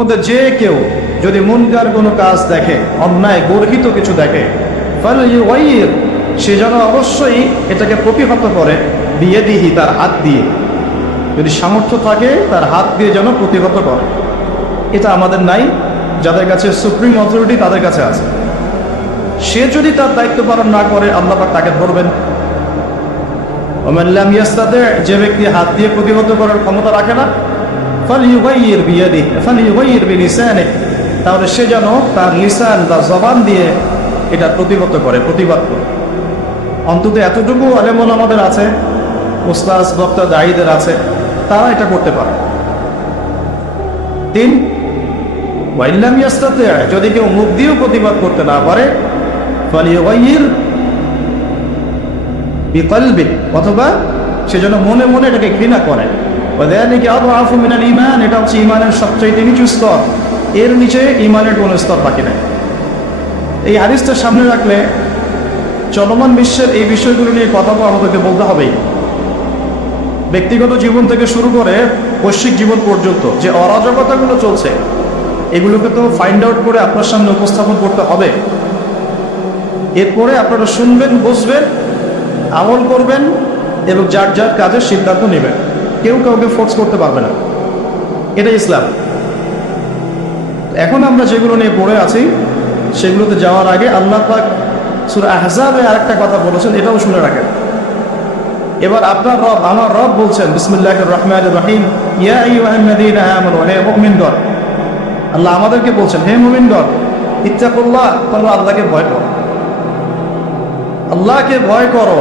মধ্যে যে কেউ যদি মুনকার কোনো কাজ দেখে, অন্যায় গর্হিত কিছু দেখে, ফালইয়ুগাইয়ির, সে যেন অবশ্যই এটাকে প্রতিহত করে বিয়াদিহি, তার হাত দিয়ে। যদি সামর্থ্য থাকে তার হাত দিয়ে যেন প্রতিহত করে। এটা আমাদের নাই, যাদের কাছে সুপ্রিম অথরিটি তাদের কাছে আছে। সে যদি তার দায়িত্ব পালন না করে আল্লাহ পাক তাকে ধরবেন। ওমান লাম ইয়াস্তাতি', যে ব্যক্তি হাত দিয়ে প্রতিহত করার ক্ষমতা রাখে না, ফালইয়ুগাইয়ির বিয়াদিহি ফালইয়ুগাইয়ির বিলিসানিহি, তাহলে সে যেন তার লিসান বা জবান দিয়ে এটা প্রতিহত করে, প্রতিবাদ করে। অন্তত এতটুকু আলেমুল আমাদের আছে, উস্তাজ বক্তা দায়ীদের আছে, তারা এটা করতে পারে। 3, ওয়াইন লাম ইয়াস্তাতি', যদি কেউ মুখ দিয়েও প্রতিবাদ করতে না পারে, ফালইয়ুগাইয়ির বিকলবি, অথবা সে যেন মনে মনে এটাকে ঘৃণা করে। ওয়াযালিকা আযআফু মিনাল ঈমান, এটা হচ্ছে ঈমানের সবচেয়ে নিচু স্তর, এর নিচে ঈমানের কোনো স্তর বাকি নাই। এই হাদিসটা সামনে রাখলে চলমান বিশ্বের এই বিষয়গুলো নিয়ে কথা তো আমাদেরকে বলতে হবেই। ব্যক্তিগত জীবন থেকে শুরু করে বৈশ্বিক জীবন পর্যন্ত যে অরাজকতাগুলো চলছে, এগুলোকে তো ফাইন্ড আউট করে আপনার সামনে উপস্থাপন করতে হবে। এরপরে আপনারা শুনবেন, বুঝবেন, আমল করবেন এবং যার যার কাজের সিদ্ধান্ত নেবেন। কেউ কাউকে ফোর্স করতে পারবে না, এটাই ইসলাম। এখন আমরা যেগুলো নিয়ে পড়ে আছি সেগুলোতে যাওয়ার আগে আল্লাহ পাক সূরা আহজাবে আরেকটা কথা বলেছেন, এটাও শুনে রাখেন। এবার আপনার রব, আমার রব বলছেন, বিসমিল্লাহির রহমানির রহিম, ইয়া আইয়ুহাল্লাযীনা আমানু, হে মুমিনগণ। আল্লাহ আমাদেরকে বলছেন, হে মুমিনগণ, ইত্তাকুল্লাহ, তোমরা আল্লাহকে ভয় করো, আল্লাহকে ভয় করো।